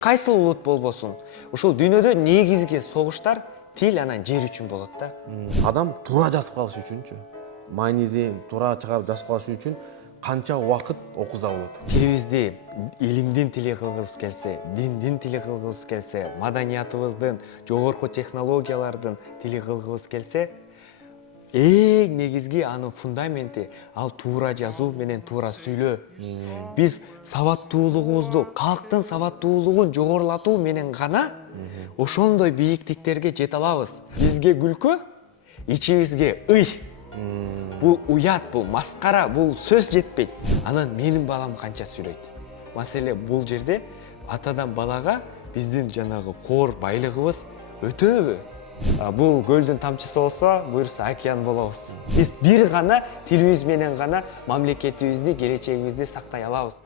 Кайсыл улут болбосун, ушул дүйнөдө негизги согуштар тил анан жер үчүн болот да. Адам туура жазып калыш үчүнчү, маанизин туура чыгарып жазып калыш үчүн канча убакыт окуза болот? Тилибизди илимдин тили кылгыбыз келсе, диндин тили кылгыбыз келсе, маданиятыбыздын, жогорку технологиялардын тили кылгыбыз келсе, эң негизги анын фундаменти ал туура жазуу менен туура сүйлөө. Биз сабаттуулугубузду, калктын сабаттуулугун жогорулатуу менен гана ошондой бийиктиктерге жете алабыз. Бизге күлкү, ичибизге ый. Бул уят, бул маскара, бул сөз жетпейт. Анан менин балам канча сүйлөйт. Маселе бул жерде атадан балага биздин жанагы коор байлыгыбыз өтөбү? Бул көлдүн тамчысы болсо, буюрса океан болобуз. Биз бир гана тилибиз менен гана мамлекетибизди, келечегибизди сактай алабыз.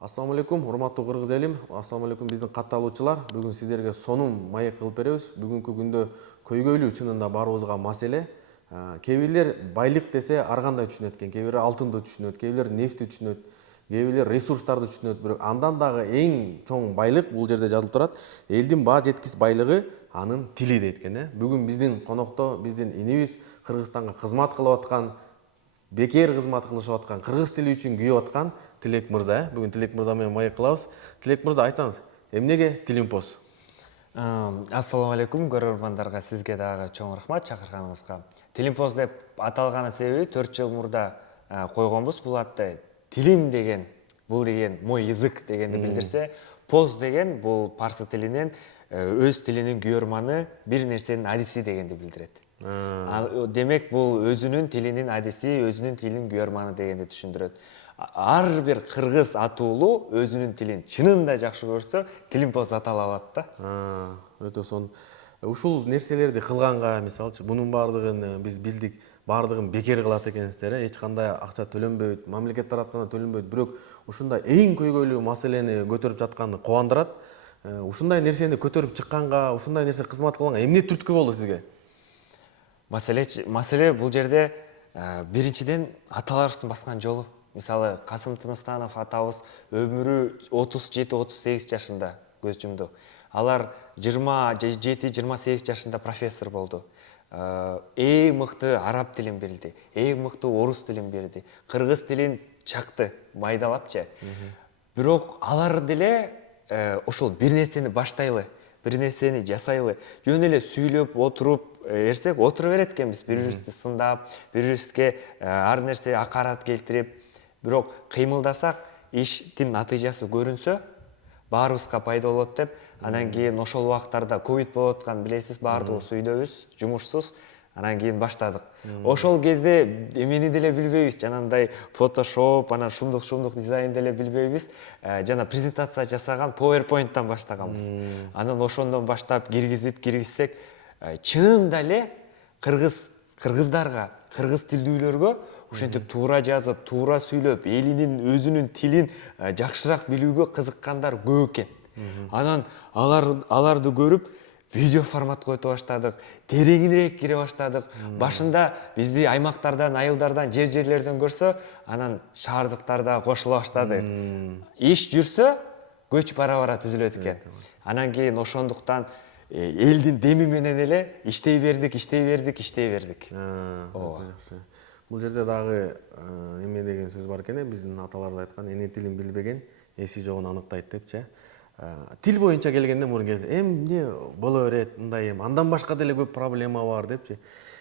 Ассаламу алейкум, урматтуу кыргыз элим. Ассаламу алейкум биздин катталуучулар. Бүгүн сиздерге сонун маек кылып беребиз. Бүгүнкү күндө көйгөйлүү чынында баарыбызга маселе. Кээ бирлер байлык десе ар кандай түшүнөт экен, кээ бирлер алтынды түшүнөт, кээ бирлер нефти түшүнөт, кээ бирлер ресурстарды түшүнөт. Бирок андан дагы эң чоң байлык бул жерде жазылып турат. Элдин баа жеткис байлыгы анын тили дейт экен. Бүгүн биздин конокто биздин инибиз Кыргызстанга кызмат кылып аткан, бекер кызмат кылышып аткан, кыргыз тили үчүн күйүп аткан Тилек мырза. Бүгүн Тилек мырза менен маек кылабыз. Тилек мырза, айтсаңыз, эмнеге Тилимпоз? Ассаламу алейкум көрөрмандарга, сизге дагы чоң рахмат чакырганыңызга. Тилимпоз деп аталган себеби 4 жыл мурда койгонбуз бул атты. Тилим деген, бул деген мой язык дегенди билдирсе, поз деген бул парсы тилинен өз тилинин күйөрманы, бир нерсенин адиси дегенди билдирет. Демек бул өзүнүн тилинин адиси, өзүнүн тилинин күйөрманы дегенди түшүндүрөт. Ар бир кыргыз атуулу өзүнүн тилин чынында жакшы көрсө, Тилимпоз атала алат да. Өтө сонун. Ушул нерселерди кылганга, мисалчы, бунун баардыгын биз билдик, баардыгын бекер кылат экенсиздер, эч кандай акча төлөнбөйт, мамлекет тараптан төлөнбөйт, бирок ушундай эң көйгөйлүү маселени көтөрүп жатканы кубандырат. Ушундай нерсени көтөрүп чыкканга, ушундай нерсе кызмат кылганга эмне түрткү болду сизге? Маселе бул жерде биринчиден аталарыбыздын баскан жолу. Мисалы, Касым Тыныстанов атабыз өмүрү 37-38 жашында көз жумду. Алар 27-28 жашында профессор болду. Эң мыкты араб тилин билди, эң мыкты орус тилин билди, кыргыз тилин чакты, майдалапчы. Бирок алар деле ошол бир нерсени баштайлы, бир нерсени жасайлы, жөн эле сүйлөп отуруп эрсек отура берет экенбиз, бири-бирибизди сындап, бири-бирибизге ар нерсе акарат келтирип. Бирок кыймылдасак, иштин натыйжасы көрүнсө, баарыбызга пайда болот деп, анан кийин ошол убактарда ковид болуп аткан, билесиз, баардыгыбыз үйдөбүз, жумушсуз, анан кийин баштадык. Ошол кезде эмени деле билбейбиз, жанагындай фотошоп, анан шумдук дизайн деле билбейбиз. Жана презентация жасаган PowerPoint'тан баштаганбыз. Анан ошондон баштап киргизсек, чынында эле кыргыздарга, кыргыз тилдүүлөргө ушинтип туура жазып, туура сүйлөп, элинин өзүнүн тилин жакшыраак билүүгө кызыккандар көп экен. Анан аларды көрүп, видео форматка өтө баштадык, тереңирээк кире баштадык. Башында бизди аймактардан, айылдардан, жерлерден көрсө, анан шаардыктарда кошула баштады. Иш жүрсө, көч бара-бара түзүлөт экен. Анан кийин ошондуктан элдин деми менен эле иштей бердик. Бул жерде дагы эме деген сөз бар экен, биздин аталарыбыз айткан, эне тилин билбеген эси жогун аныктайт депчи. Тил боюнча келгенде мурун эмне боло берет, мындай андан башка деле көп проблема бар депчи.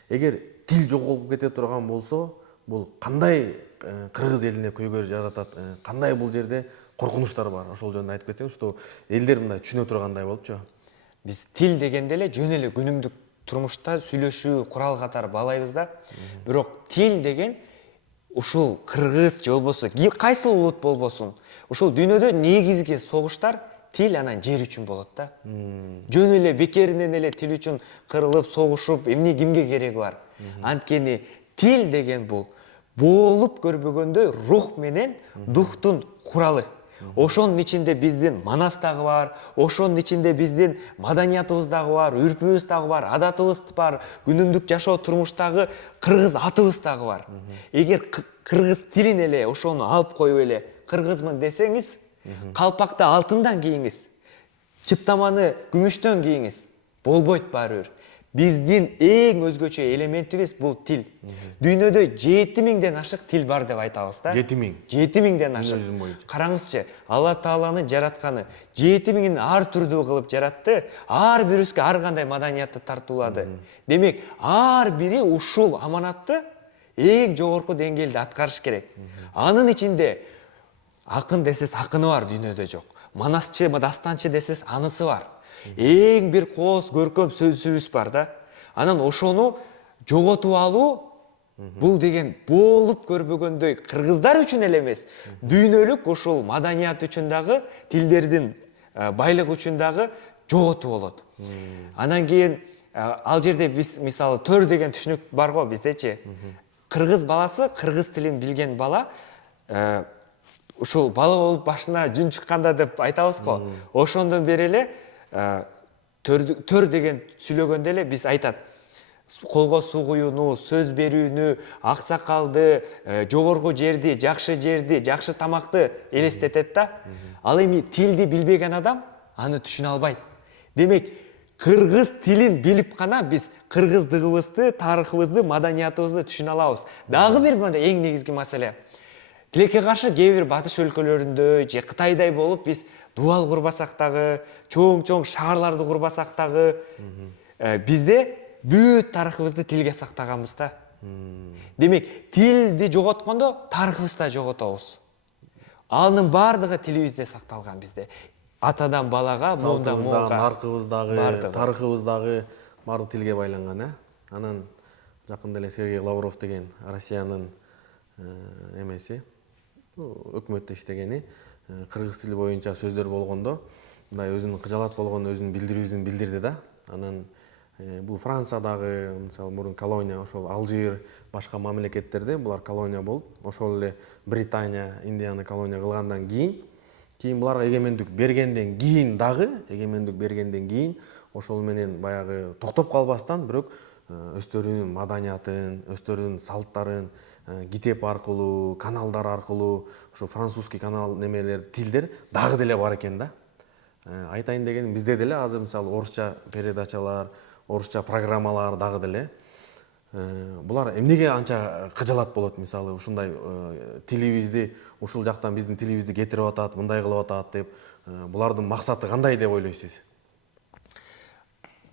Эгер тил жоголуп кете турган болсо, бул кандай кыргыз элине көйгөй жаратат, кандай бул жерде коркунучтар бар? Ошол жөнүндө айтып кетсең, что элдер мындай түшүнө тургандай болупчу. Биз тил дегенде эле жөн эле күнүмдүк турмушта сүйлөшүү курал катары баалайбыз да. Бирок тил деген ушул кыргыз же болбосо кайсыл улут болбосун, ушул дүйнөдө негизги согуштар тил анан жер үчүн болот да. Жөн эле бекеринен эле тил үчүн кырылып, согушуп, эмне кимге кереги бар? Анткени тил деген бул боолуп көрбөгөндөй рух менен духтун куралы. Ошонун ичинде биздин манас дагы бар, ошонун ичинде биздин маданиятыбыз дагы бар, үрпүбүз дагы бар, адатыбыз бар, күнүмдүк жашоо турмуштагы кыргыз атыбыз дагы бар. Эгер кыргыз тилин эле ошону алып коюп эле кыргызмын десеңиз, калпакты алтындан кийиңиз. чыптаманы күмүштөн кийиңиз, болбойт баары бир. Биздин эң өзгөчө элементибиз бул тил. Дүйнөдө 7000ден ашык тил бар деп айтабыз да. 7000. 7000ден ашык. Дүнө жүзү боюнча. Караңызчы, Алла Тааланын жаратканы 7000 ар түрдүү кылып жаратты. Ар бирибизге ар кандай маданиятты тартуулады. Демек, ар бири ушул аманатты эң жогорку деңгээлде аткарыш керек. Анын ичинде акын десес акыны бар, дүйнөдө жок. Манасчы, дастанчы десес анысы бар. Эң бир кооз көркөм сөзүбүз бар да. Анан ошону жоготуп алуу бул деген болуп көрбөгөндөй кыргыздар үчүн эле эмес, дүйнөлүк ушул маданият үчүн дагы, тилдердин байлыгы үчүн дагы жоготуу болот. Анан кийин ал жерде биз мисалы төр деген түшүнүк бар го биздечи. Кыргыз баласы, кыргыз тилин билген бала ушул бала болуп башына жүн чыкканда деп айтабыз го. Ошондон бери эле төр деген сүйлөгөндө эле биз айтат. Колго суу куюуну, сөз берүүнү, аксакалды, жогорку жерди, жакшы тамакты элестетет да. Ал эми тилди билбеген адам аны түшүнө албайт. Демек, кыргыз тилин билип гана биз кыргыздыгыбызды, тарыхыбызды, маданиятыбызды түшүнө алабыз. Дагы бир эң негизги маселе. Тилекке каршы кээ бир батыш өлкөлөрүндө же Кытайдай болуп биз дубал курбасак дагы, чоң шаарларды курбасак дагы, бизде бүт тарыхыбызды тилге сактаганбыз да. Демек, тилди жоготкондо тарыхыбызды да жоготобуз. Анын бардыгы тилибизде сакталган bizde. Атадан балага, муундан муунга, наркыбыздагы, тарыхыбыздагы баары тилге байланган, Анан жакында эле Сергей Лавров деген Россиянын эмеси, өкмөттө иштегени, кыргыз тили боюнча сөздөр болгондо, мындай өзүнүн кыжалат болгон өзүнүн билдирүүсүн билдирди да. Анан бул Франциядагы, мисалы, мурун колония, ошол Алжир, башка мамлекеттерде булар колония болуп, ошол эле Британия, Индияны колония кылгандан кийин буларга эгемендик бергенден кийин, ошол менен баягы токтоп калбастан, бирок өздөрүнүн маданиятын, өздөрүнүн салттарын китеп аркылуу, каналдар аркылуу, ошо французский канал немелер, тилдер дагы деле бар экен да. Айтайын дегеним, бизде деле азыр мисалы орусча передачалар, орусча программалар дагы деле. Булар эмнеге анча кыжалат болот, мисалы ушундай тилибизди ушул жактан биздин тилибизди кетирип атат, мындай кылып атат деп, булардын максаты кандай деп ойлойсуз?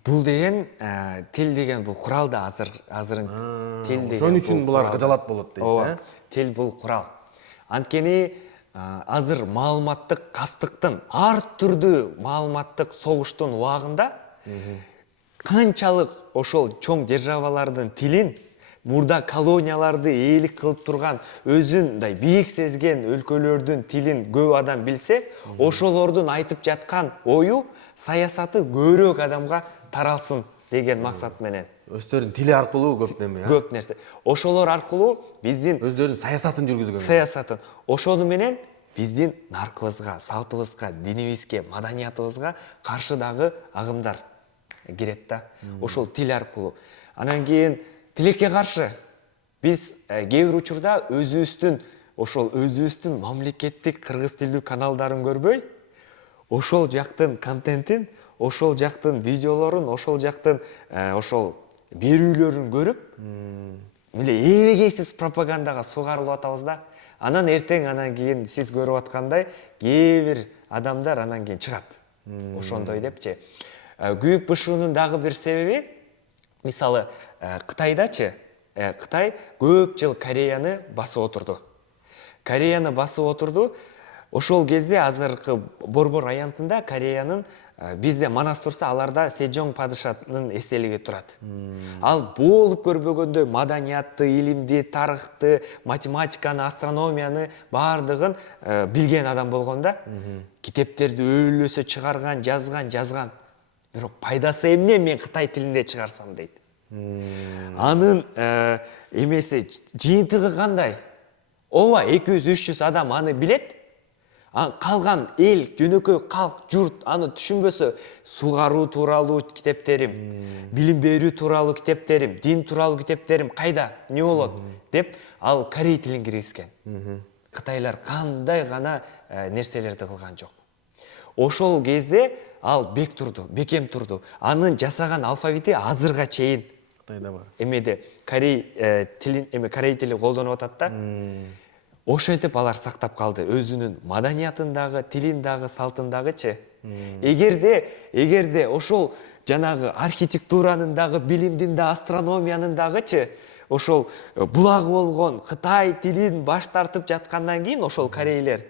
Бул деген тил деген бул курал да азырын тил деген. Ошон үчүн булар кыжалат болот дейсиз, Тил бул курал. Анткени азыр маалыматтык кастыктын, ар түрдүү маалыматтык согуштун убагында канчалык ошол чоң державалардын тилин, мурда колонияларды ээлик кылып турган, өзүн мындай бийик сезген өлкөлөрдүн тилин көп адам билсе, ошолордун айтып жаткан ою, саясаты көбүрөөк адамга таралсын деген максат менен. Өздөрүнүн тили аркылуу көп неме, Көп нерсе. Ошолор аркылуу биздин өздөрүнүн саясатын жүргүзгөн. Саясатын. Ошону менен биздин наркыбызга, салтыбызга, динибизге, маданиятыбызга каршы дагы агымдар кирет да. Ошол тил аркылуу. Анан кийин тилекке каршы биз кээ бир учурда өзүбүздүн мамлекеттик кыргыз тилдүү каналдарын көрбөй, ошол жактын контентин, ошол жактын видеолорун, ошол жактын ошол берүүлөрүн көрүп, мындай эбегейсиз пропагандага сугарылып атабыз да. Анан эртең анан кийин сиз көрүп аткандай кээ бир адамдар анан кийин чыгат. Ошондой депчи. Күйүк бышуунун дагы бир себеби, мисалы, Кытайдачы, Кытай көп жыл Кореяны басып отурду. Ошол кезде азыркы Борбор аянтында Кореянын бизде манас турса, аларда Сежонг падышанын эстелиги турат. Ал болуп көрбөгөндөй маданиятты, илимди, тарыхты, математиканы, астрономияны бардыгын билген адам болгон да. Китептерди өлөсө чыгарган, жазган. Бирок пайдасы эмне мен Кытай тилинде чыгарсам дейт. Анын эмеси жыйынтыгы кандай? Ооба 200-300 адам аны билет. Калган эл, жөнөкөй калк, журт аны түшүнбөсө, сугаруу тууралуу китептерим, билим берүү тууралуу китептерим, дин тууралуу китептерим кайда, не болот деп, ал корей тилин киргизген. Кытайлар кандай гана нерселерди кылган жок. ошол кезде ал бекем турду. Анын жасаган алфавити азырга чейин Кытайда бар. эмеде корей тили колдонуп атат да. Ошентип алар сактап калды өзүнүн маданиятындагы, тилиндагы, салтындагычы. Эгерде ошол жанагы архитектуранын дагы, билимдин да, астрономиянын дагычы ошол булагы болгон Кытай тилин баш тартып жаткандан кийин ошол корейлер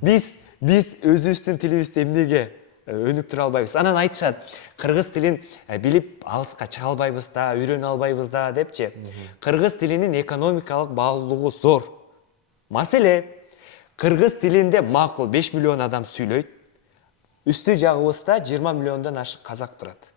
биз өзүбүздүн тилибизди эмнеге өнүктүрө албайбыз? Анан айтышат, кыргыз тилин билип алыска чыга албайбыз да, үйрөнө албайбыз да депчи. Кыргыз тилинин экономикалык баалуулугу зор. Маселе, кыргыз тилинде макул 5 миллион адам сүйлөйт. Үстү жагыбызда 20 миллиондон ашык казак турат.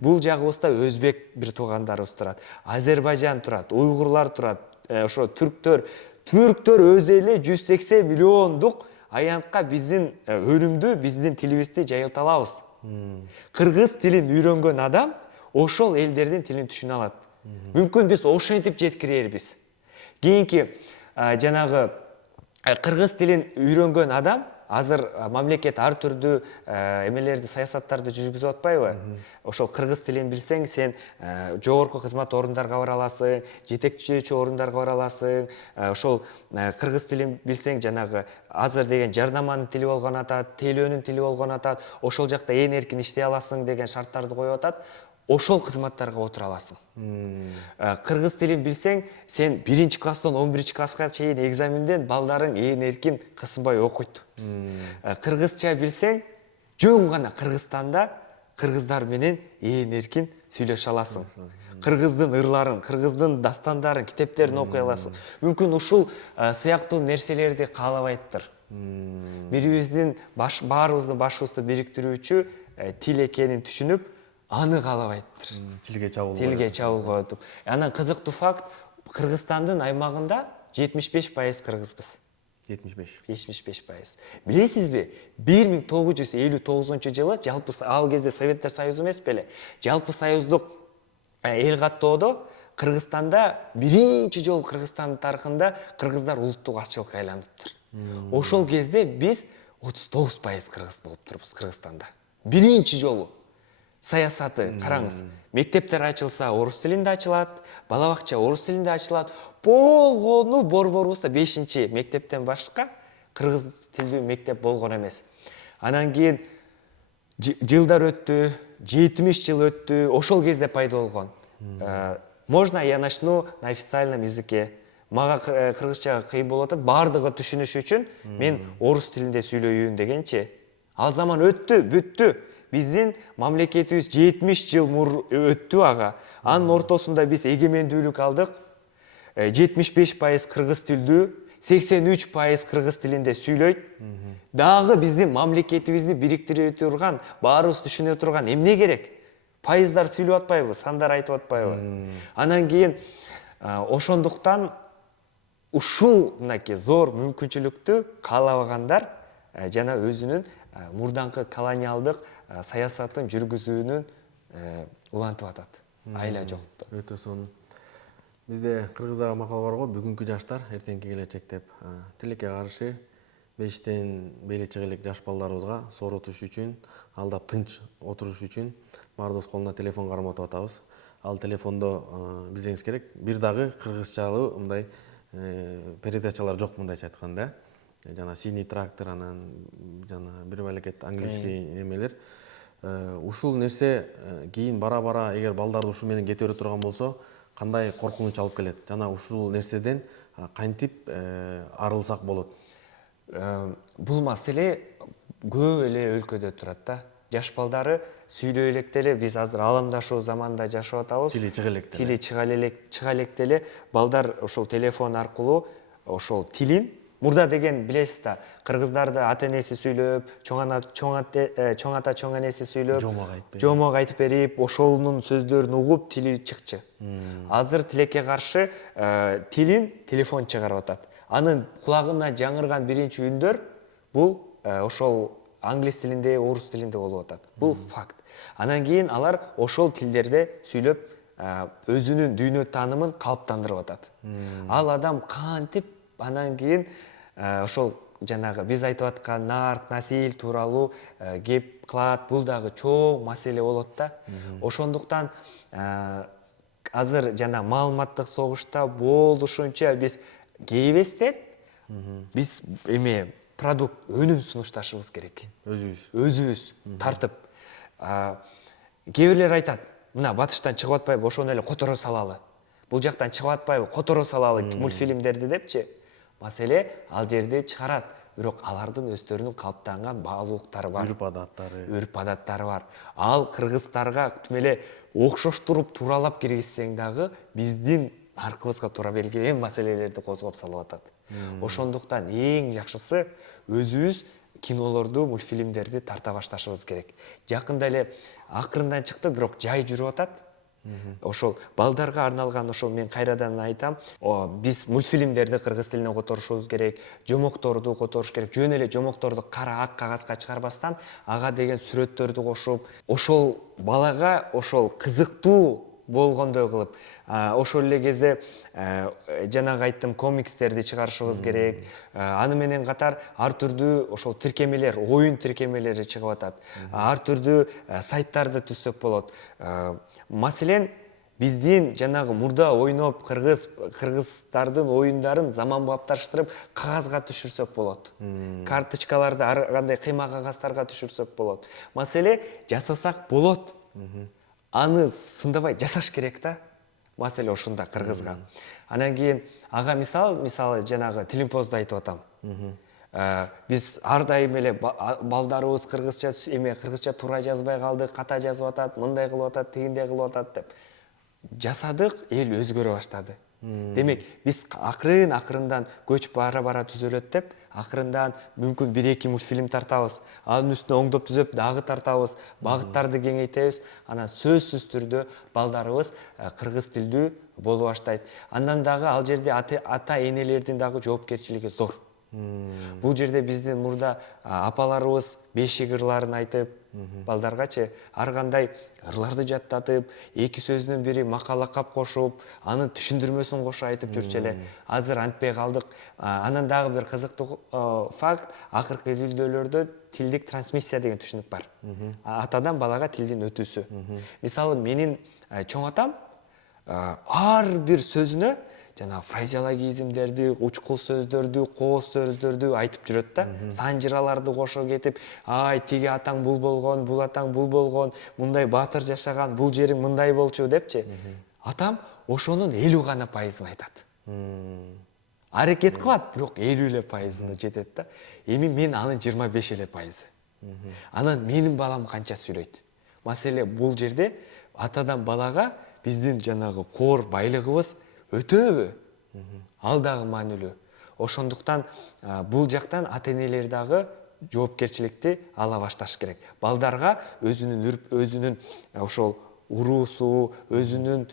Бул жагыбызда өзбек бир туугандарыбыз турат, Азербайжан турат, уйгурлар турат, ошо түрктөр өз эле 180 миллиондук аянтка биздин өнүмдү, биздин тилибизди жайылта алабыз. Кыргыз тилин үйрөнгөн адам ошол элдердин тилин түшүнө алат. Мүмкүн биз ошентип жеткирербиз. Кийинки жанагы кыргыз тилин үйрөнгөн адам азыр мамлекет ар түрдүү эмелерди, саясаттарды жүргүзүп атпайбы? Ошол кыргыз тилин билсең, сен жогорку кызмат орундарга бара аласың, жетекчилөөчү орундарга бара аласың. Ошол кыргыз тилин билсең, жанагы азыр деген жарнаманын тили болгон атат, тейлөөнүн тили болгон атат. Ошол жакта ээн эркин иштей аласың деген шарттарды коюп атат. Ошол кызматтарга отура аласың. Кыргыз тилин билсең, сен 1-класстан 11-класска чейин экзаменден балдарың ээн эркин кысынбай окуйт. Кыргызча билсең, жөн гана Кыргызстанда кыргыздар менен ээн эркин сүйлөшө аласың. Кыргыздын ырларын, кыргыздын дастандарын, китептерин окуй аласың. Мүмкүн ушул сыяктуу нерселерди каалабайттыр. Баарыбыздын башыбызды бириктирүүчү тил экенин түшүнүп, аны каалабайттыр. Тилге чабылбай. Анан кызыктуу факт, Кыргызстандын аймагында 75% кыргызбыз. 75%. Билесизби, 1959 жылы жалпы ал кезде Советтер Союзу эмес беле, жалпы союздук эл каттоодо Кыргызстанда биринчи жолу Кыргызстандын тарыхында кыргыздар улуттук азчылыкка айланыптыр. Ошол кезде биз 39% кыргыз болуп турбуз Кыргызстанда. Биринчи жолу. Саясаты караңыз. Мектептер ачылса орус тилинде ачылат, бала бакча орус тилинде ачылат. Болгону борборубузда 5-чи мектептен башка кыргыз тилдүү мектеп болгон эмес. Анан кийин жылдар өттү, 70 жыл өттү, ошол кезде пайда болгон. Можно я начну на официальном языке. Мага кыргызча кыйын болуп атат, бардыгы түшүнүш үчүн мен орус тилинде сүйлөйүн дегенчи. Ал заман өттү, бүттү. Биздин мамлекетибиз 70 жыл өттү ага. Анын ортосунда биз эгемендүүлүк алдык. 75% кыргыз тилдүү, 83% кыргыз тилинде сүйлөйт. Дагы биздин мамлекетибизди бириктире турган, баарыбыз түшүнө турган эмне керек? Пайыздар сүйлөп атпайбы, сандар айтып атпайбы? Анан кийин ошондуктан ушул мынакей зор мүмкүнчүлүктү каалабагандар жана өзүнүн мурданкы колониалдык саясатын жүргүзүүнүн улантып атат. Айла жокту. Өтө сонун. Бизде кыргыздагы макал бар го, бүгүнкү жаштар эртеңки келечек деп. Тилекке каршы бештен бели чыга элек жаш балдарыбызга сооротуш үчүн, алдап тынч отуруш үчүн баарыбыз колуна телефон карматып атабыз. Ал телефондо билсеңиз керек, бир дагы кыргызчалуу мындай передачалар жок, мындайча айтканда. Жана синий трактор, анан жана бир мамлекет английский эмелер. Ушул нерсе кийин бара-бара эгер балдарды ушу менен кете бере турган болсо, кандай коркунуч алып келет? Жана ушул нерседен кантип арылсак болот? Бул маселе көп эле өлкөдө турат да. Жаш балдары сүйлөй элек деле, биз азыр аламдашуу заманда жашап атабыз. Тили чыга элек деле. Тили чыга элек деле балдар ошол телефон аркылуу ошол тилин мурда деген билесиз да, кыргыздарды ата энеси сүйлөп, чоң ата чоң энеси сүйлөп, жомок айтып берип, ошонун сөздөрүн угуп тили чыкчы. Азыр тилекке каршы тилин телефон чыгарып атат. Анын кулагына жаңырган биринчи үндөр бул ошол англис тилинде, орус тилинде болуп атат. Бул факт. Анан кийин алар ошол тилдерде сүйлөп өзүнүн дүйнө таанымын калыптандырып атат. Ал адам кантип анан кийин ошол жанагы биз айтып аткан нарк, насил тууралуу кеп кылат. Бул дагы чоң маселе болот да. Ошондуктан азыр жана маалыматтык согушта болушунча биз кейбестен биз эме продукт өнүм сунушташыбыз керек. Өзүбүз тартып. Кээ бирлер айтат, мына батыштан чыгып атпайбы, ошону эле которо салалы. Бул жактан чыгып атпайбы, которо салалы мультфильмдерди депчи. Маселе ал жерде чыгарат, бирок алардын өздөрүнүн калыптанган баалуулуктары бар. Үрп адаттары бар. Ал кыргыздарга тим эле окшоштуруп тууралап киргизсең дагы биздин наркыбызга туура келген маселелерди козгоп салып атат. Ошондуктан эң жакшысы өзүбүз кинолорду, мультфильмдерди тарта башташыбыз керек. Жакында эле акырындан чыкты, бирок жай жүрүп атат. Ошол балдарга арналган, ошол мен кайрадан айтам, биз мультфильмдерди кыргыз тилине которушубуз керек, жомокторду которуш керек. Жөн эле жомокторду кара ак кагазга чыгарбастан, ага деген сүрөттөрдү кошуп, ошол балага ошол кызыктуу болгондой кылып, ошол эле кезде жанагы айттым, комикстерди чыгарышыбыз керек. Аны менен катар ар түрдүү ошол тиркемелер, оюн тиркемелери чыгып атат. Ар түрдүү сайттарды түзсөк болот. Маселен, биздин жанагы мурда ойноп кыргыздардын оюндарын заманбапташтырып кагазга түшүрсөк болот. Карточкаларды ар кандай кыйма кагаздарга түшүрсөк болот. Маселе жасасак болот. Аны сындабай жасаш керек да. Маселе ошунда кыргызга. Анан кийин ага мисалы жанагы Тилимпозду айтып атам. Биз ар дайым эле балдарыбыз кыргызча туура жазбай калды, ката жазып атат, мындай кылып атат, тигиндей кылып атат деп. Жасадык, эл өзгөрө баштады. Демек, биз акырындан көч бара түзөлөт деп, акырындан мүмкүн 1-2 мультфильм тартабыз. Анын үстүнө оңдоп түзөп дагы тартабыз, багыттарды кеңейтебиз. Анан сөзсүз түрдө балдарыбыз кыргыз тилдүү боло баштайт. Андан дагы ал жерде ата энелердин дагы жоопкерчилиги зор. Бул жерде биздин мурда апаларыбыз бешик ырларын айтып, балдаргачы ар кандай ырларды жаттатып, 2 сөзүнүн бири макал-лакап кошуп, анын түшүндүрмөсүн кошо айтып жүрчү эле. Азыр антпей калдык. Анан дагы бир кызыктуу факт, акыркы изилдөөлөрдө тилдик трансмиссия деген түшүнүк бар. Атадан балага тилдин өтүүсү. Мисалы, менин чоң атам ар бир сөзүнө жана фразеологизмдерди, учкул сөздөрдү, кооз сөздөрдү айтып жүрөт да. Санжыраларды кошо кетип, ай, тиги атаң бул болгон, бул атаң бул болгон, мындай баатыр жашаган, бул жериң мындай болчу депчи. Атам ошонун 50 гана пайызын айтат. Аракет кылат, бирок 50 эле пайызына жетет да. Эми мен анын 25 эле пайызы. Анан менин балам канча сүйлөйт. Маселе бул жерде атадан балага биздин жанагы коор байлыгыбыз өтөбү? Ал дагы маанилүү. Ошондуктан бул жактан ата-энелер дагы жоопкерчиликти ала башташ керек. Балдарга өзүнүн ошол уруусу, өзүнүн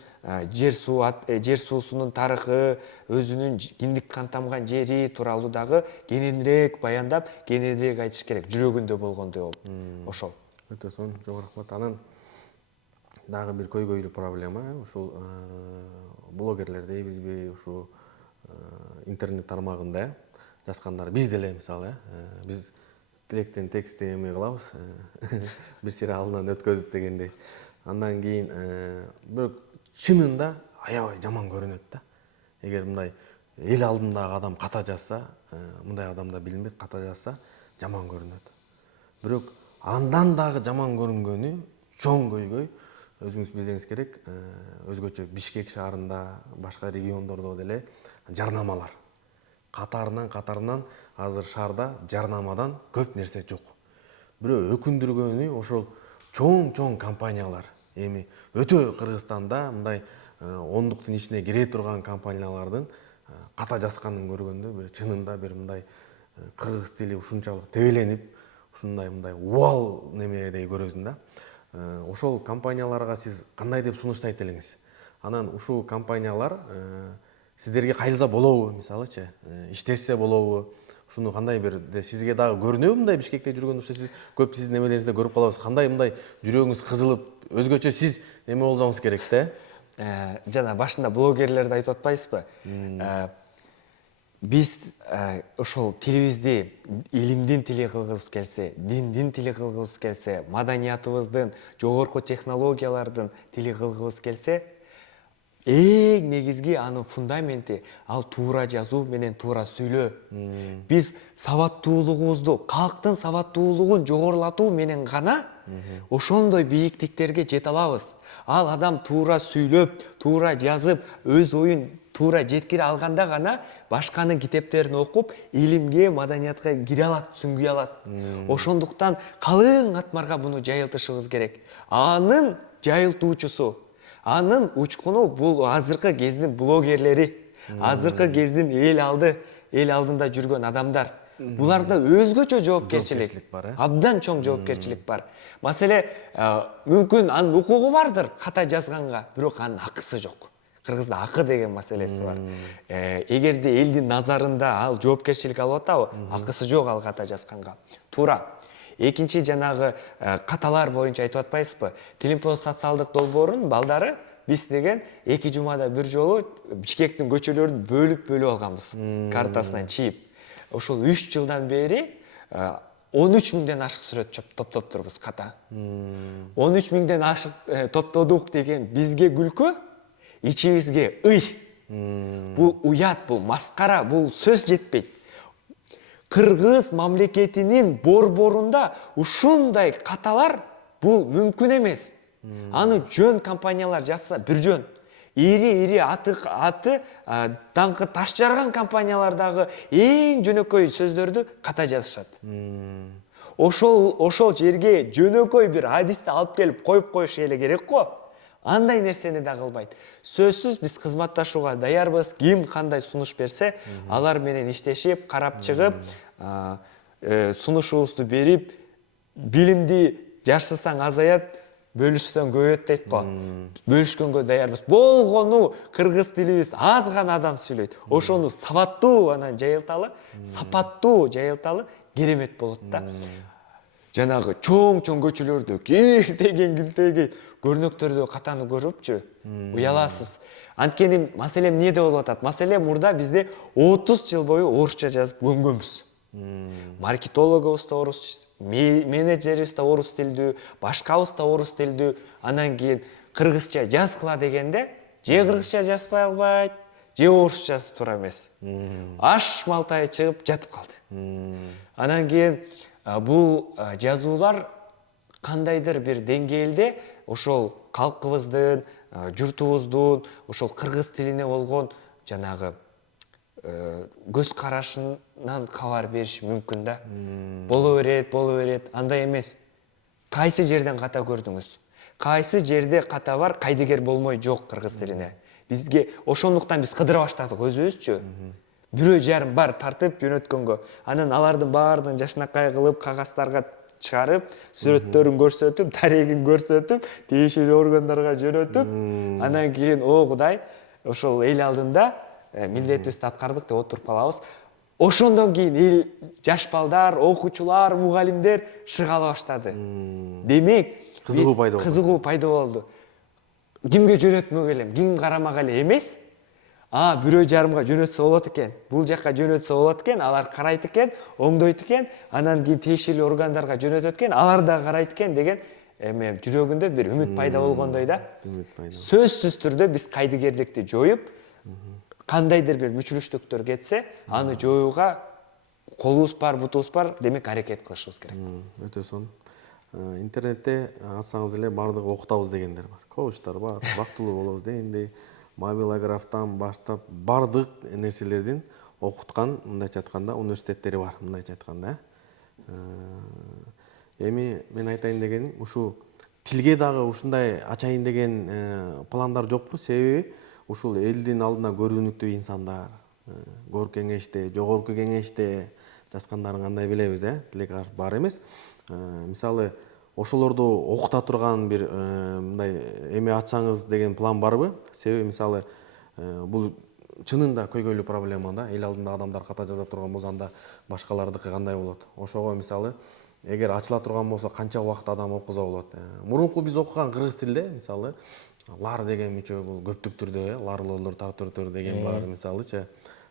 жер суусунун тарыхы, өзүнүн киндик кан тамган жери тууралуу дагы кененирээк баяндап, кененирээк айтыш керек, жүрөгүндө болгондой болуп. Ошол. Өтө сонун, чоң рахмат. Анан дагы бир көйгөйлүү проблема, ушул блогерлер дейбизби, ушу интернет тармагында жазгандар биз деле мисалы, биз тилектен текстти эме кылабыз, бир сериалынан өткөзүп дегендей. Андан кийин бирок чынында аябай жаман көрүнөт да. Эгер мындай эл алдындагы адам ката жазса, мындай адамда билинбейт, ката жазса жаман көрүнөт. Бирок андан дагы жаман көрүнгөнү чоң көйгөй, өзүңүз билсеңиз керек, өзгөчө Бишкек шаарында, башка региондордо деле жарнамалар. Катарынан азыр шаарда жарнамадан көп нерсе жок. Бирөө өкүндүргөнү ошол чоң компаниялар, эми өтө Кыргызстанда мындай ондуктун ичине кире турган компаниялардын ката жазганын көргөндө бир чынында бир мындай кыргыз тили ушунчалык тебеленип, ушундай мындай убал немедей көрөсүң да. Ошол компанияларга сиз кандай деп сунуштайт элеңиз? Анан ушул компаниялар сиздерге кайрылса болобу, мисалычы, иштешсе болобу? Ушуну кандай бир сизге дагы көрүнөбү мындай Бишкекте жүргөндө, сиз көп сиздин немелериңизде көрүп калабыз. Кандай мындай жүрөгүңүз кызылып, өзгөчө сиз неме болсоңуз керек да? Жана башында блогерлерди айтып атпайсызбы? биз ошол тилибизди илимдин тили кылгыбыз келсе, диндин тили кылгыбыз келсе, маданиятыбыздын, жогорку технологиялардын тили кылгыбыз келсе, эң негизги анын фундаменти ал туура жазуу менен туура сүйлөө. Биз сабаттуулугубузду, калктын сабаттуулугун жогорулатуу менен гана ошондой бийиктиктерге жете алабыз. Ал адам туура сүйлөп, туура жазып, өз оюн туура жеткире алганда гана башканын китептерин окуп, илимге, маданиятка кире алат, сүңгүй алат. Ошондуктан калың катмарга буну жайылтышыбыз керек. Анын жайылтуучусу, анын учкуну бул азыркы кездин блогерлери, азыркы кездин эл алдында жүргөн адамдар. Буларда өзгөчө жоопкерчилик бар, абдан чоң жоопкерчилик бар. Маселе, мүмкүн анын укугу бардыр ката жазганга, бирок анын акысы жок. Кыргызда акы деген маселеси бар. Эгерде элдин назарында ал жоопкерчилик алып атабы, акысы жок ал ката жазганга. Туура. Экинчи жанагы каталар боюнча айтып атпайсызбы? Телимпост социалдык долбоорунун балдары биз деген 2 жумада бир жолу Бишкектин көчөлөрүн бөлүп алганбыз, картасынан чийип. Ошол 3 жылдан бери 13 миңден ашык сүрөт топтоптурбуз ката. 13 миңден ашык топтодук деген бизге күлкү, ичибизге ый. Бул уят, бул маскара, бул сөз жетпейт. Кыргыз мамлекетинин борборунда ушундай каталар бул мүмкүн эмес. Аны жөн компаниялар жазса бир жөн. Ири аты даңкы таш жарган компаниялардагы эң жөнөкөй сөздөрдү ката жазышат. Ошол жерге жөнөкөй бир адисти алып келип коюп коюш эле керек го. Андай нерсени да кылбайт. Сөзсүз биз кызматташууга даярбыз. Ким кандай сунуш берсе, алар менен иштешип, карап чыгып, сунушубузду берип, билимди жашырсаң азаят, бөлүшсөң көбөйөт дейт го. Бөлүшкөнгө даярбыз. Болгону кыргыз тилибиз аз гана адам сүйлөйт. Ошону сабаттуу анан жайылталы, сапаттуу жайылталы керемет болот да. Жанагы чоң көчөлөрдө килтеген көрнөктөрдө катаны көрүпчү, уяласыз. Анткени маселем эмнеде болуп атат? Маселе мурда бизде 30 жыл бою орусча жазып көнгөнбүз. Маркетологубуз да орус, менеджерибиз да орус тилдүү, башкабыз да орус тилдүү. Анан кийин кыргызча жазгыла дегенде, же кыргызча жазбай албайт, же орусча жазып туура эмес. Аш малтайы чыгып жатып калды. Анан кийин бул жазуулар кандайдыр бир деңгээлде ошол калкыбыздын, журтубуздун, ошол кыргыз тилине болгон жанагы көз карашынан кабар бериши мүмкүн да. Боло берет, андай эмес. Кайсы жерден ката көрдүңүз? Кайсы жерде ката бар, кайдыгер болмой жок кыргыз тилине. Бизге ошондуктан биз кыдыра баштадык өзүбүзчү. Бирөө жарым бар тартып жөнөткөнгө, анан алардын баардыгын жашынакай кылып, кагаздарга чыгарып, сүрөттөрүн көрсөтүп, дарегин көрсөтүп, тийиштүү органдарга жөнөтүп, анан кийин о Кудай, ошол эл алдында милдетибизди аткардык деп отуруп калабыз. Ошондон кийин эл жаш балдар, окуучулар, мугалимдер шыгала баштады. Демек, кызыгуу пайда болду. Кимге жөнөтмөк элем, ким карамак эле эмес, бирөө жарымга жөнөтсө болот экен, бул жакка жөнөтсө болот экен, алар карайт экен, оңдойт экен, анан кийин тийиштүү органдарга жөнөтөт экен, алар да карайт экен деген эме жүрөгүндө бир үмүт пайда болгондой да. Сөзсүз түрдө биз кайдыгерликти жоюп, кандайдыр бир мүчүлүштүктөр кетсе, аны жоюуга колубуз бар, бутубуз бар, демек аракет кылышыбыз керек. Өтө сонун. Интернетте алсаңыз эле баардыгы окутабыз дегендер бар. Коучтар бар, бактылуу болобуз дегендей, мобилографтан баштап баардык нерселердин окуткан, мындайча айтканда, университеттери бар, мындайча айтканда. Эми мен айтайын дегеним, ушу тилге дагы ушундай ачайын деген пландар жокпу? Себеби ушул элдин алдына көрүнүктүү инсандар, Көркү кеңеште, жогорку кеңеште жазгандарын кандай билебиз, тилек бар эмес. Мисалы, ошолорду окута турган бир мындай эме ачсаңыз деген план барбы? Себеби мисалы бул чынында көйгөйлүү проблема да. Эл алдында адамдар ката жаза турган болсо, анда башкалардыкы кандай болот? Ошого мисалы, эгер ачыла турган болсо, канча убакыт адам окуза болот? Мурунку биз окуган кыргыз тилде мисалы лар деген мүчө бул көптүк түрдө, ларлылар, тартыртыр деген бар мисалычы.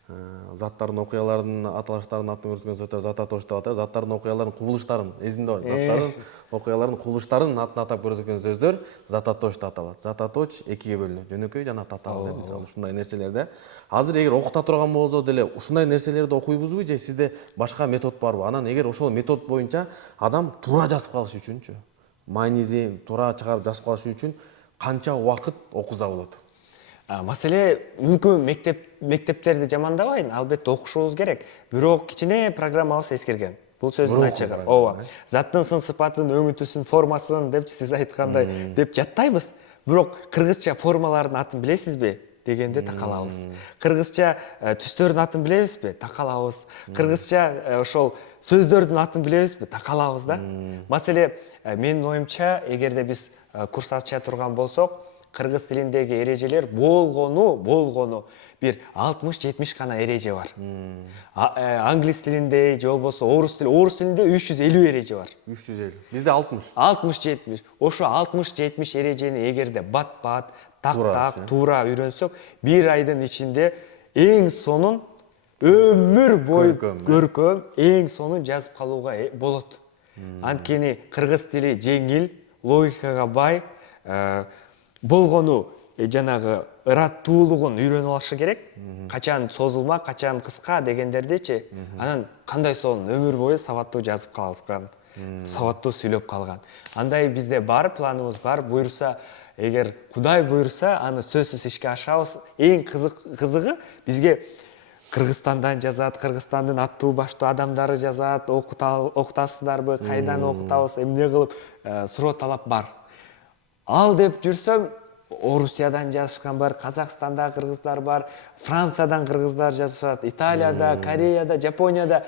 заттардын окуялардын аталыштарын атын көрсөткөн сөздөр зататош деп атайбыз. Заттардын окуялардын кубулуштарын эзинде бар. Заттардын окуялардын кубулуштарын атын атап көрсөткөн сөздөр зататош деп аталат. Зататоч экиге бөлүнөт. Жөнөкөй жана татаал деп мисалы ушундай нерселерде. Азыр эгер окута турган болсо деле ушундай нерселерди окуйбузбу же сизде башка метод барбы? Анан эгер ошол метод боюнча адам туура жазып калыш үчүнчү, маанизин туура чыгарып жазып калыш үчүн канча убакыт окуза болот? Маселе мүмкүн мектептерди жамандабайын, албетте окушубуз керек. Бирок кичине программабыз эскерген. Бул сөздүн ачыгы. Ооба. Заттын сын сыпатын, өңүтүсүн, формасын деп сиз айткандай деп жаттайбыз. Бирок кыргызча формалардын атын билесизби дегенде такалабыз. Кыргызча түстөрдүн атын билебизби? Такалабыз. Кыргызча ошол сөздөрдүн атын билебизби? Такалабыз да. Маселе менин оюмча, эгерде биз курс ача турган болсок, кыргыз тилиндеги эрежелер болгону бир 60-70 гана эреже бар. Англис тилинде же болбосо орус тилинде 350 эреже бар. 350. Бизде 60. 60-70. Ошо 60-70 эрежени эгерде бат-бат, так-так, туура үйрөнсөк, бир айдын ичинде эң сонун өмүр бою көркөм, эң сонун жазып калууга болот. Анткени кыргыз тили жеңил, логикага бай, болгону жанагы ыраттуулугун үйрөнүп алышы керек. Качан созулма, качан кыска дегендердичи. Анан кандай сонун өмүр бою сабаттуу жазып калган, сабаттуу сүйлөп калган. Андай бизде бар, планыбыз бар. Буйрса, эгер Кудай буйрса, аны сөзсүз ишке ашабыз. Эң кызыгы бизге Кыргызстандан жазат, Кыргызстандын аттуу баштуу адамдары жазат, окутасыздарбы, кайдан окутабыз, эмне кылып суроо талап бар. Ал деп жүрсөм, Орусиядан жазышкан бар, Казакстанда кыргыздар бар, Франциядан кыргыздар жазышат, Италияда, Кореяда, Жапонияда,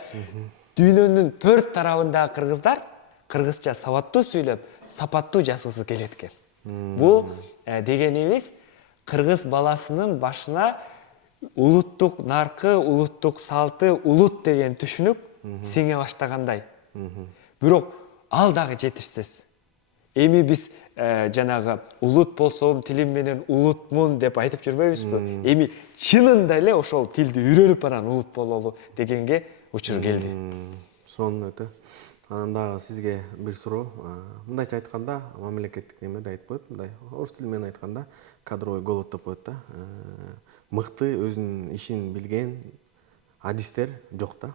дүйнөнүн 4 тарабындагы кыргыздар кыргызча сабаттуу сүйлөп, сапаттуу жазгысы келет экен. Бул дегенибиз кыргыз баласынын башына улуттук наркы, улуттук салты, улут деген түшүнүк сиңе баштагандай. Бирок ал дагы жетишсиз. Эми биз жанагы улут болсом, тилим менен улутмун деп айтып жүрбөйбүзбү? Эми чынында эле ошол тилди үйрөнүп анан улут бололу дегенге учур келди. Сонун өтө. Анан дагы сизге бир суроо. Мындайча айтканда, мамлекеттик немеде айтып коет, мындай орус тили менен айтканда, кадровый голод деп коет да. Мыкты өзүнүн ишин билген адистер жок да.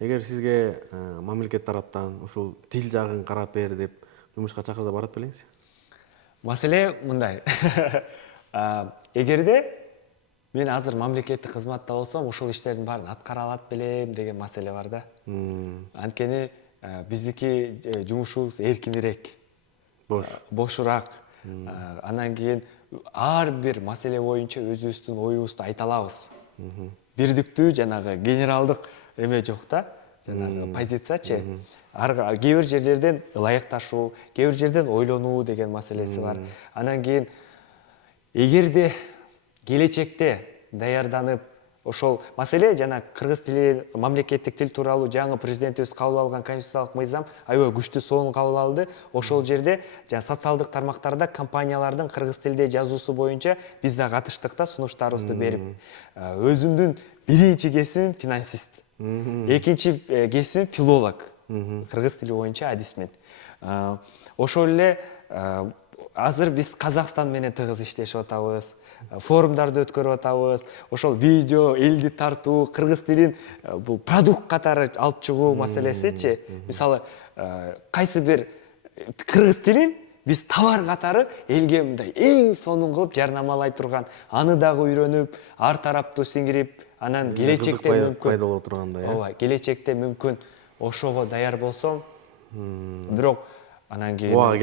Эгер сизге мамлекет тараптан ушул тил жагын карап бер деп жумушка чакырса барат белеңиз? Маселе мындай. Эгерде мен азыр мамлекеттик кызматта болсом, ошол иштердин баарын аткара алат белем деген маселе бар да. Анткени биздики жумушубуз эркинирээк, бошураак. Анан кийин ар бир маселе боюнча өзүбүздүн оюбузду айта алабыз. Бирдиктүү жанагы генералдык эме жок да, жанагы позициячы. Кээ бир жерлерден ылайыкташуу, кээ бир жерден ойлонуу деген маселеси бар. Анан кийин эгерде келечекте даярданып, ошол маселе жана кыргыз тили, мамлекеттик тил тууралуу жаңы президентибиз кабыл алган конституциялык мыйзам аябай күчтүү сонун кабыл алынды. Ошол жерде жана социалдык тармактарда компаниялардын кыргыз тилде жазуусу боюнча биз да катыштык да, сунуштарыбызды берип. Өзүмдүн биринчи кесибим финансист, экинчи кесибим филолог, кыргыз тили боюнча адисмин. Ошол эле азыр биз Казакстан менен тыгыз иштешип атабыз. Форумдарды өткөрүп атабыз. Ошол видео, элди тартуу, кыргыз тилин бул продукт катары алып чыгуу маселесичи. Мисалы, кайсы бир кыргыз тилин биз товар катары элге мындай эң сонун кылып жарнамалай турган, аны дагы үйрөнүп, ар тараптуу сиңирип, анан келечекте мүмкүн пайдалуу тургандай. Ооба, келечекте мүмкүн ошого даяр болсом, бирок анан кийин убагы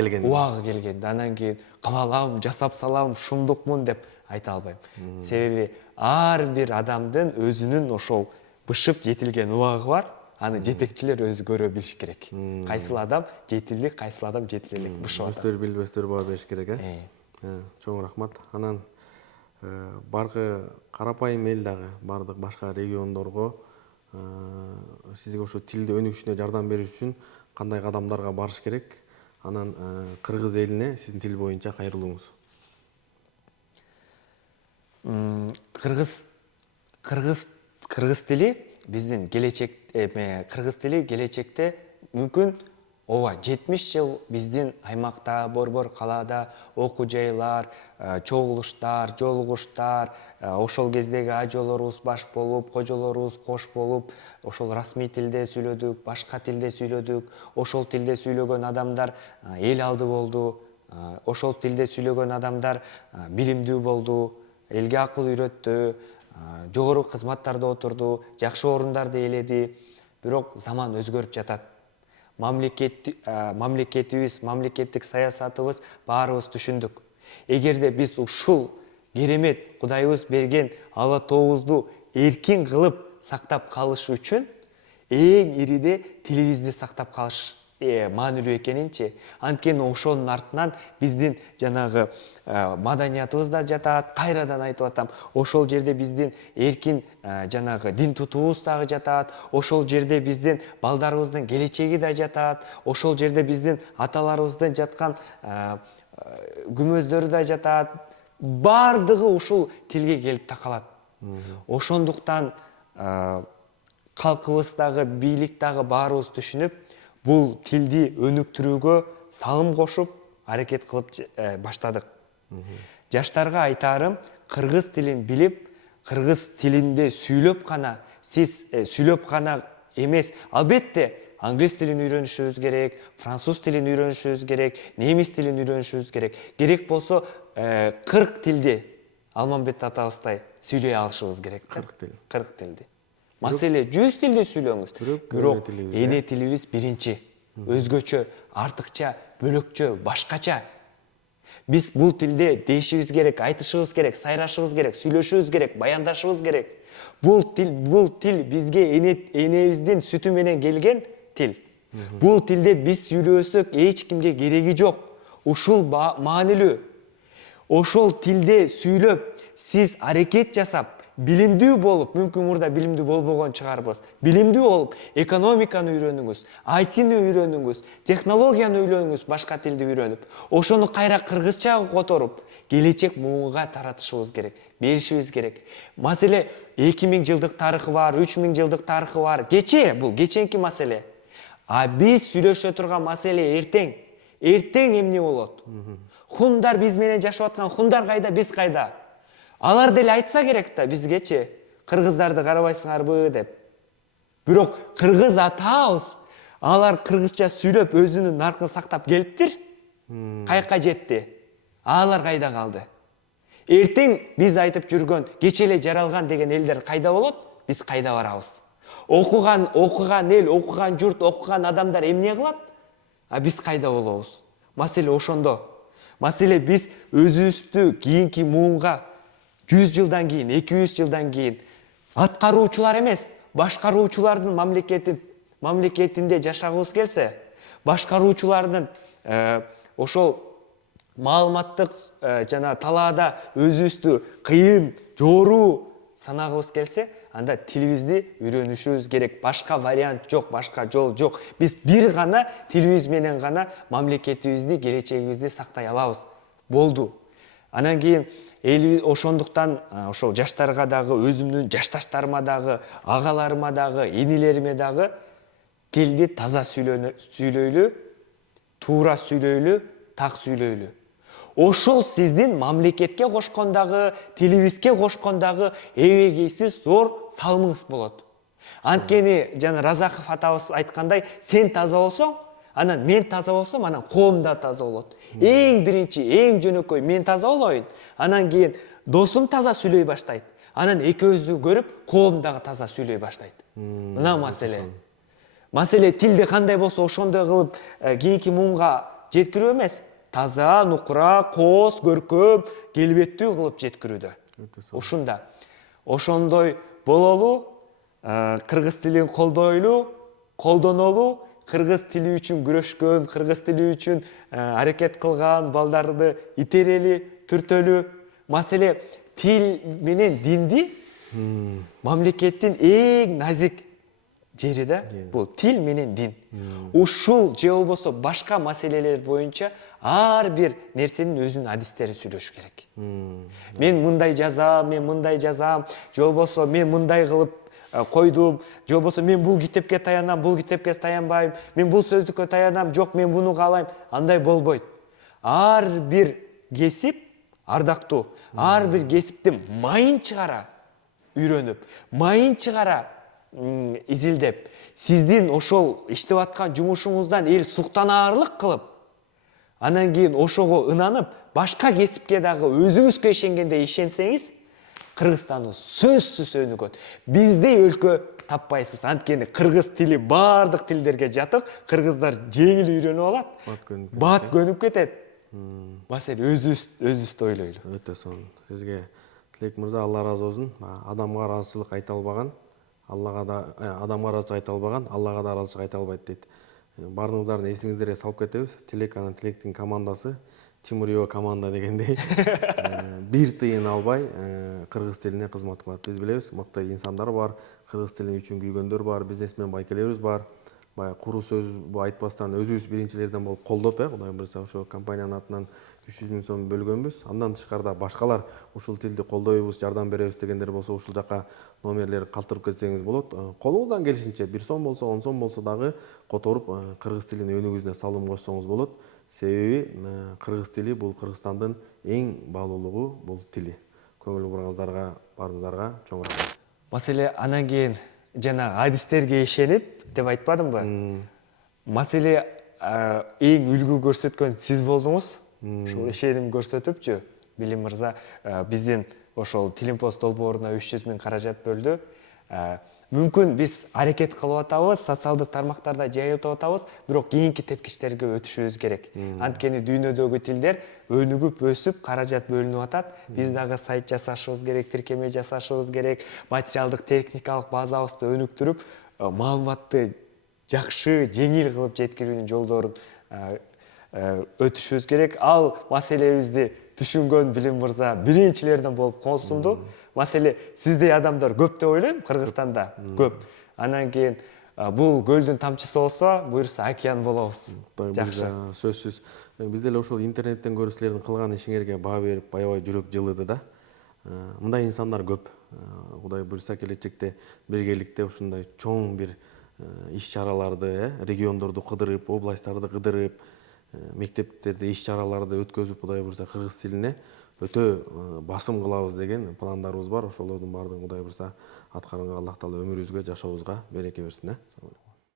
келгенде, анан кийин кыла алам, жасап салам, шумдукмун деп айта албайм. Себеби ар бир адамдын өзүнүн ошол бышып жетилген убагы бар. Аны жетекчилер өзү көрө билиш керек. Кайсыл адам жетилди, кайсыл адам жетиле элек бышып атат. Өздөрү билбестер баа бериш керек, Чоң рахмат. Анан баркы карапайым эл дагы, бардык башка региондорго сизге ошо тилди өнүгүшүнө жардам бериш үчүн кандай кадамдарга барыш керек? Анан кыргыз элине сиздин тил боюнча кайрылууңуз. Кыргыз кыргыз тили биздин кыргыз тили келечекте мүмкүн ооба 70 жыл биздин аймакта, борбор калаада окуу жайлар, чогулуштар, жолугуштар, ошол кездеги ажолорубуз баш болуп, кожолорубуз кош болуп, ошол расмий тилде сүйлөдүк, башка тилде сүйлөдүк. Ошол тилде сүйлөгөн адамдар эл алды болду. Ошол тилде сүйлөгөн адамдар билимдүү болду, элге акыл үйрөттү, жогору кызматтарда отурду, жакшы орундарды ээледи. Бирок заман өзгөрүп жатат. Мамлекетибиз, мамлекеттик саясатыбыз баарыбыз түшүндүк. Эгерде биз ушул керемет Кудайыбыз берген ала тообузду эркин кылып сактап калыш үчүн эң ириде тилибизди сактап калыш маанилүү экенинчи. Анткени ошонун артынан биздин жанагы маданиятыбыз да жатат. Кайрадан айтып атам, ошол жерде биздин эркин жанагы дин тутуубуз дагы жатат. Ошол жерде биздин балдарыбыздын келечеги да жатат. Ошол жерде биздин аталарыбыздын жаткан күмөздөрү да жатат. Бардыгы ушул тилге келип такалат. Ошондуктан калкыбыз дагы, бийлик дагы баарыбыз түшүнүп, бул тилди өнүктүрүүгө салым кошуп, аракет кылып баштадык. Жаштарга айтарым, кыргыз тилин билип, кыргыз тилинде сүйлөп гана, сиз сүйлөп гана эмес, албетте англис тилин үйрөнүшүбүз керек, француз тилин үйрөнүшүбүз керек, немис тилин үйрөнүшүбүз керек. Керек болсо 40 тилди Алмамбет атабыздай сүйлөй алышыбыз керек. 40 тилди. Маселе 100 тилди сүйлөңүз. Бирок эне тилибиз биринчи, өзгөчө, артыкча, бөлөкчө, башкача. Биз бул тилде дейишибиз керек, айтышыбыз керек, сайрашыбыз керек, сүйлөшүбүз керек, баяндашыбыз керек. Бул тил бизге энебиздин сүтү менен келген тил. Бул тилде биз сүйлөсөк эч кимге кереги жок. Ушул маанилүү. Ошол тилде сүйлөп, сиз аракет жасап, билимдүү болуп, мүмкүн мурда билимдүү болбогон чыгарбыз. Билимдүү болуп, экономиканы үйрөнүңүз, айтыны үйрөнүңүз, технологияны үйрөнүңүз, башка тилди үйрөнүп. Ошону кайра кыргызча которуп, келечек муунга таратышыбыз керек, беришибиз керек. Маселе 2000 жылдык тарыхы бар, 3000 жылдык тарыхы бар. Бул кеченки маселе. А биз сүйлөшө турган маселе эртең. Эртең эмне болот? Хундар биз менен жашап аткан хундар кайда, биз кайда? Алар деле айтса керек да бизгечи, кыргыздарды карабайсыңарбы деп. Бирок кыргыз атабыз, алар кыргызча сүйлөп өзүнүн наркын сактап келиптир. Кайка жетти? Алар кайда калды? Эртең биз айтып жүргөн кече эле жаралган деген элдер кайда болот? Биз кайда барабыз? Окуган эл, окуган журт, окуган адамдар эмне кылат? А биз кайда болобуз? Маселе ошондо. Маселе биз өзүбүздү кийинки муунга 100 жылдан кийин, 200 жылдан кийин аткаруучулар эмес, башкаруучулардын мамлекетинде жашагыбыз келсе, башкаруучулардын ошол маалыматтык жана талаада өзүбүздү кыйын, жоору санагыбыз келсе, анда тилибизди үйрөнүшүбүз керек. Башка вариант жок, башка жол жок. Биз бир гана тилибиз менен гана мамлекетибизди, келечегибизди сактай алабыз. Болду. Анан кийин ошондуктан ошол жаштарга дагы, өзүмдүн жашташтарыма дагы, агаларыма дагы, инилериме дагы тилди таза сүйлөйлү, туура сүйлөйлү, так сүйлөйлү. Ошол сиздин мамлекетке кошкондагы, тилибизге кошкондагы эбегейсиз зор салымыңыз болот. Анткени жана Разахов атабыз айткандай, сен таза болсоң, анан мен таза болсом, анан коом да таза болот. Эң биринчи, эң жөнөкөй мен таза болоюн, анан кийин досум таза сүйлөй баштайт. Анан экөөбүздү көрүп, коом дагы таза сүйлөй баштайт. Мына маселе. Маселе тилди кандай болсо ошондой кылып кийинки муунга жеткирүү эмес. Таза, нукура, кооз, көркөм, келбеттүү кылып жеткирүүдө. Ушунда. Ошондой бололу, кыргыз тилин колдойлу, колдонолу, кыргыз тили үчүн күрөшкөн, кыргыз тили үчүн аракет кылган балдарды итерели, түртөлү. Маселе тил менен динди мамлекеттин эң назик жери да, бул тил менен дин. Ушул же болбосо башка маселелер боюнча ар бир нерсенин өзүнүн адистери сүйлөшү керек. Мен мындай жазам, же болбосо мен мындай кылып койдум, же болбосо мен бул китепке таянам, бул китепке таянбайм, мен бул сөздүккө таянам, жок мен буну каалайм. Андай болбойт. Ар бир кесип ардактуу, ар бир кесиптин майын чыгара үйрөнүп, майын чыгара изилдеп, сиздин ошол иштеп аткан жумушуңуздан эл суктанаарлык кылып, анан кийин ошого ынанып, башка кесипке дагы өзүңүзгө ишенгенде ишенсеңиз, Кыргызстаныбыз сөзсүз өнүгөт. Биздей өлкө таппайсыз. Анткени кыргыз тили бардык тилдерге жатык, кыргыздар жеңил үйрөнүп алат, бат көнүп кетет. Маселе өзүбүздү ойлойлу. Өтө сонун. Сизге Тилек мырза, Алла ыраазы болсун. Адамга ыраазычылык айта албаган, адамга ыраазычылык айта албаган, Аллага да ыраазычылык айта албайт дейт. Баарыңыздардын эсиңиздерге салып кетебиз. Тилек анан Тилектин командасы, Тимурио команда дегендей бир тыйын албай кыргыз тилине кызмат кылат. Биз билебиз, мыкты инсандар бар, кыргыз тили үчүн күйгөндөр бар, бизнесмен байкелерибиз бар. Баягы куру сөз айтпастан өзүбүз биринчилерден болуп колдоп, Кудай буйрса ошо компаниянын атынан 300 000 сом бөлгөнбүз. Андан тышкарыда башкалар ушул тилди колдойбуз, жардам беребиз дегендер болсо, ушул жака номерлерди калтырып кетсеңиз болот. Колуңуздан келишинче 1 сом болсо, 10 сом болсо дагы которуп кыргыз тилинин өнүгүүсүнө салым кошсоңуз болот. Себеби кыргыз тили бул Кыргызстандын эң баалуулугу, бул тили. Көңүл бургаңыздарга, баарыңыздарга чоң рахмат. Маселе анан кийин жана адистерге ишенип деп айтпадымбы? Маселе эң үлгү көрсөткөн сиз болдуңуз. Ушул ишеним көрсөтүпчү, Билим мырза биздин ошол Тилимпост долбооруна 300 000 каражат бөлдү. Мүмкүн биз аракет кылып атабыз, социалдык тармактарда жайылтып атабыз, бирок кийинки тепкичтерге өтүшүбүз керек. Анткени дүйнөдөгү тилдер өнүгүп, өсүп, каражат бөлүнүп атат. Биз дагы сайт жасашыбыз керек, тиркеме жасашыбыз керек, материалдык техникалык базабызды өнүктүрүп, маалыматты жакшы, жеңил кылып жеткирүүнүн жолдорун өтүшүбүз керек. Ал маселебизди түшүнгөн Билим мырза биринчилерден болуп колсунду. Маселе сиздей адамдар көп деп ойлойм, Кыргызстанда көп. Анан кийин бул көлдүн тамчысы болсо, буюрса океан болобуз. Жакшы. Сөзсүз. Биз деле ошол интернеттен көрүп силердин кылган ишиңерге баа берип, аябай жүрөк жылыды да. Мындай инсандар көп. Кудай буйрса келечекте биргеликте ушундай чоң бир иш чараларды, региондорду кыдырып, областтарды кыдырып, мектептерде иш чараларды өткөзүп, Кудай буйрса кыргыз тилине өтө басым кылабыз деген пландарыбыз бар. Ошолордун баардыгын Кудай буйрса аткарганга Аллах Таала өмүрүбүзгө, жашообузга береке берсин.